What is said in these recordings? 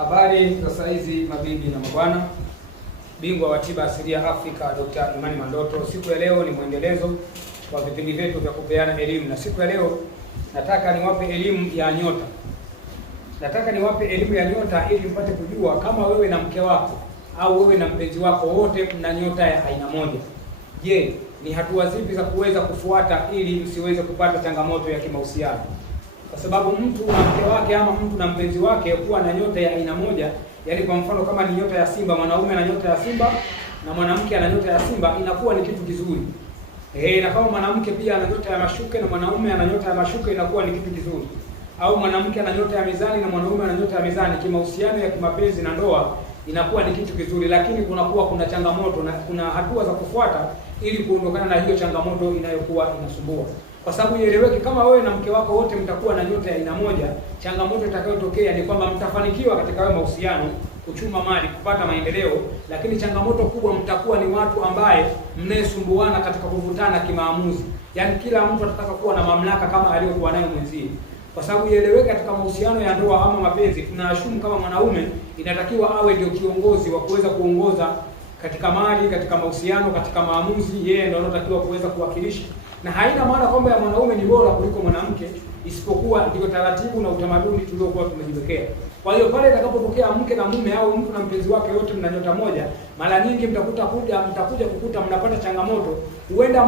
Habari za saizi mabibi na mabwana, bingwa wa tiba asilia Afrika Dr. Imani Mandoto. Siku ya leo ni mwendelezo wa vipindi vyetu vya kupeana elimu, na siku ya leo nataka niwape elimu ya nyota. Nataka niwape elimu ya nyota ili mpate kujua kama wewe na mke wako au wewe na mpenzi wako wote mna nyota ya aina moja. Je, ni hatua zipi za kuweza kufuata ili msiweze kupata changamoto ya kimahusiano? Kwa sababu mtu na mke wake ama mtu na mpenzi wake kuwa na nyota ya aina moja, yaani kwa mfano kama ni nyota ya Simba, mwanaume ana nyota ya Simba na mwanamke ana nyota ya Simba, inakuwa ni kitu kizuri. Na kama mwanamke pia ana nyota ya mashuke na mwanaume ana nyota ya mashuke, inakuwa ni kitu kizuri. Au mwanamke ana nyota ya mizani na mwanaume ana nyota ya mizani, kimahusiano ya kimapenzi na ndoa inakuwa ni kitu kizuri, lakini kuna changamoto na kuna hatua za kufuata ili kuondokana na hiyo changamoto inayokuwa inasumbua. Kwa sababu ieleweke, kama wewe na mke wako wote mtakuwa na nyota ya aina moja, changamoto itakayotokea ni kwamba mtafanikiwa katika hayo mahusiano, kuchuma mali, kupata maendeleo, lakini changamoto kubwa mtakuwa ni watu ambaye mnayesumbuana katika kuvutana kimaamuzi. Yaani kila mtu atataka kuwa na mamlaka kama aliyokuwa nayo mwenzie. Kwa sababu ieleweke, katika mahusiano ya ndoa ama mapenzi, tunaashumu kama mwanaume inatakiwa awe ndio kiongozi wa kuweza kuongoza katika mali, katika mahusiano, katika maamuzi, yeye ndio anatakiwa kuweza kuwakilisha. Na haina maana kwamba ya mwanaume ni bora kuliko mwanamke, isipokuwa ndio taratibu na utamaduni tuliokuwa tumejiwekea. Kwa hiyo pale itakapotokea mke na mume au mtu na mpenzi wake wote mna nyota moja, mara nyingi mtakuja kukuta mnapata changamoto. Huenda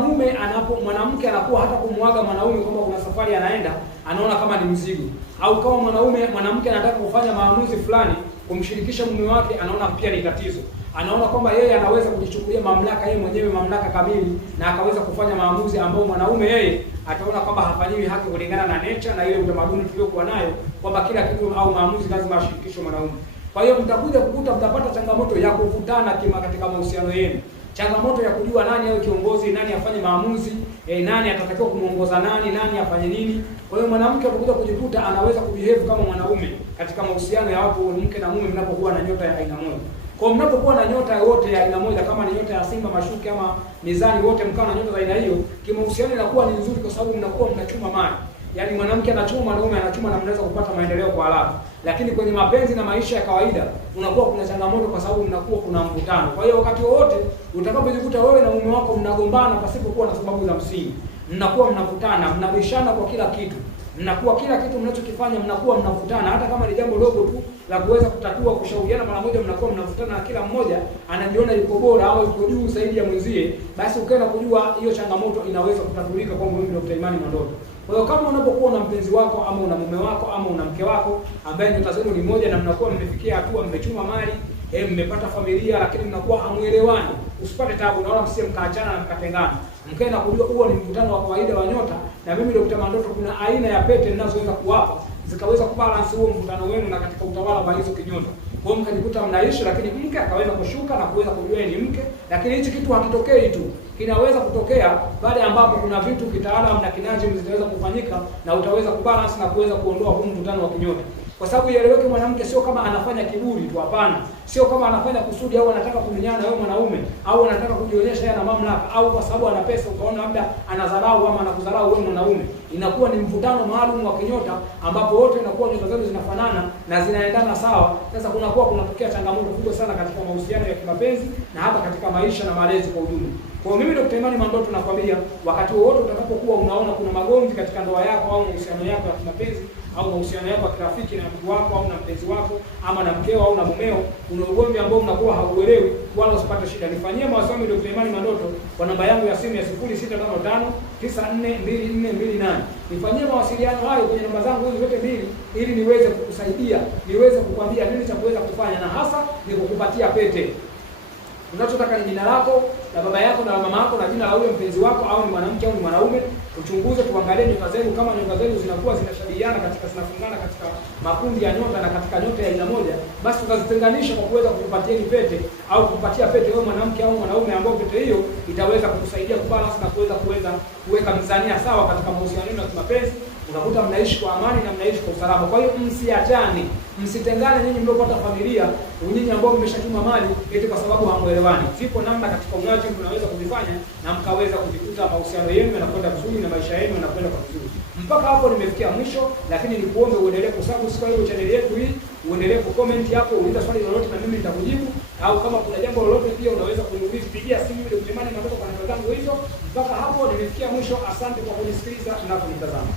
mwanamke anakuwa hata kumwaga mwanaume kwamba kuna safari anaenda, anaona kama ni mzigo. Au kama mwanamke anataka kufanya maamuzi fulani kumshirikisha mume wake, anaona pia ni tatizo. Anaona kwamba yeye anaweza kujichukulia mamlaka yeye mwenyewe, mamlaka kamili, na akaweza kufanya maamuzi ambao mwanaume yeye ataona kwamba hafanyiwi haki kulingana na nature na ile utamaduni tuliokuwa nayo, kwamba kila kitu au maamuzi lazima ashirikishwe mwanaume. Kwa hiyo mtakuja kukuta mtapata changamoto ya kuvutana katika mahusiano yenu. Changamoto ya kujua nani awe kiongozi, nani afanye maamuzi, nani atatakiwa kumuongoza nani afanye nini. Kwa hiyo mwanamke atakuja kujikuta anaweza kubehave kama mwanaume katika mahusiano ya watu mke na mume mnapokuwa na nyota ya aina moja. Kwa mnapokuwa na nyota yote ya aina moja, kama ni nyota ya Simba, mashuke ama mizani, wote mkao na nyota za aina hiyo, kimahusiano inakuwa ni nzuri kwa sababu mnakuwa mnachuma mali. Yaani mwanamke anachuma, mwanaume anachuma, na mnaweza kupata maendeleo kwa haraka. Lakini kwenye mapenzi na maisha ya kawaida unakuwa kuna changamoto kwa sababu mnakuwa kuna mvutano. Kwa hiyo wakati wote utakapojikuta wewe na mume wako mnagombana pasipokuwa na sababu za msingi, mnakuwa mnavutana, mnabishana kwa kila kitu. Mnakuwa kila kitu mnachokifanya mnakuwa mnavutana, hata kama ni jambo dogo tu la kuweza kutatua, kushauriana mara moja, mnakuwa mnavutana na kila mmoja anajiona yuko bora au yuko juu zaidi ya mwenzie. Basi ukaenda kujua hiyo changamoto inaweza kutatulika kwa mimi Dr. Imani Mandoto. Kwa hiyo kama unapokuwa na mpenzi wako ama una mume wako ama una mke wako ambaye nyota zenu ni moja na mnakuwa mmefikia hatua mmechuma mali, mmepata familia, lakini mnakuwa hamuelewani, usipate taabu, naona msie mkaachana na mkatengana. Mkaenda kujua huo ni mvutano wa kawaida wa nyota, na mimi Dr. Mandoto kuna aina ya pete ninazoweza kuwapa zikaweza kubalance huo mvutano wenu na katika utawala wa hizo kinyota. Kwa hiyo mkajikuta mnaishi, lakini mke akaweza kushuka na kuweza kujua ni mke, lakini hichi kitu hakitokei tu. Kinaweza kutokea baada ambapo kuna vitu kitaalamu na kinajim zitaweza kufanyika na utaweza kubalance na kuweza kuondoa huu mvutano wa kinyota. Kwa sababu ieleweke, mwanamke sio kama anafanya kiburi tu, hapana. Sio kama anafanya kusudi au anataka kumenyana na wewe mwanaume au anataka kujionyesha yeye ana mamlaka au kwa sababu ana pesa ukaona labda anadharau ama anakudharau wewe mwanaume. Inakuwa ni mvutano maalum wa kinyota ambapo wote inakuwa nyota zao zinafanana na zinaendana sawa. Sasa kunatokea changamoto kubwa sana katika mahusiano ya kimapenzi na hata katika maisha na malezi kwa ujumla. Kwa mimi Dr. Imani Mandoto nakwambia, wakati wowote utakapokuwa unaona kuna magomvi katika ndoa yako au mahusiano yako ya kimapenzi au mahusiano yako ya kirafiki na mtu wako au na mpenzi wako ama na mkeo au na mumeo, una ugomvi ambao mnakuwa hauelewi, wala usipate shida, nifanyie mawasiliano Dr. Imani Mandoto kwa namba yangu ya simu ya 0655942428. Nifanyie mawasiliano hayo kwenye namba zangu hizo zote mbili ili niweze kukusaidia, niweze kukwambia nini cha kuweza kufanya, na hasa ni kukupatia pete. Unachotaka ni jina lako na baba yako na mama yako na jina la huyo mpenzi wako, au ni mwanamke au ni mwanaume. Tuchunguze, tuangalie nyota zenu, kama nyota zenu zinakuwa zinashabihiana zinafungana katika makundi ya nyota na katika nyota ya aina moja, basi tutazitenganisha kwa kuweza kukupatia pete au kukupatia pete wewe mwanamke au mwanaume, ambao pete hiyo itaweza kukusaidia kubalance na kuweza kuweka mizania sawa katika mahusiano yenu ya kimapenzi. Unakuta mnaishi kwa amani na mnaishi kwa usalama. Kwa hiyo msiachane, msitengane nyinyi mliopata familia, nyinyi ambao mmeshachuma mali eti kwa sababu hamuelewani. Zipo namna katika unaji mnaweza kuzifanya na mkaweza kujikuta mahusiano yenu yanakwenda vizuri na maisha yenu yanakwenda kwa vizuri. Mpaka hapo nimefikia mwisho, lakini nikuombe uendelee kusubscribe channel yetu hii, uendelee kucomment hapo, uliza swali lolote na mimi nitakujibu, au kama kuna jambo lolote pia unaweza kuniuliza, pigia simu ile Imani Mandoto kwa namba zangu hizo. Mpaka hapo nimefikia mwisho. Asante kwa kunisikiliza na kunitazama.